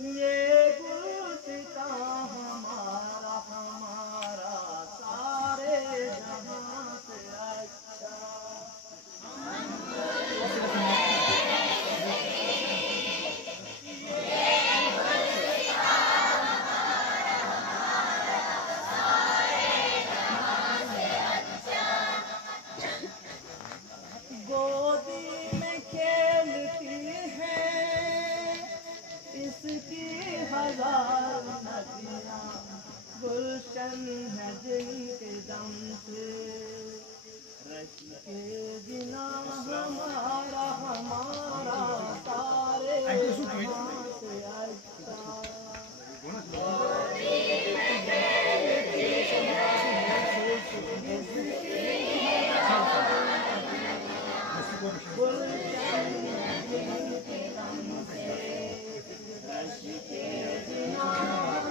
ये गुलसिता हमारा हमारा सारे जहां से अच्छा। गोदी में खेलती है इसकी हजार नदियाँ, गुलशन है जिनके दम से रश के बिना हमारा हमारा सारे जहां से अच्छा। गुलशन है जिनके दम से रश के बिना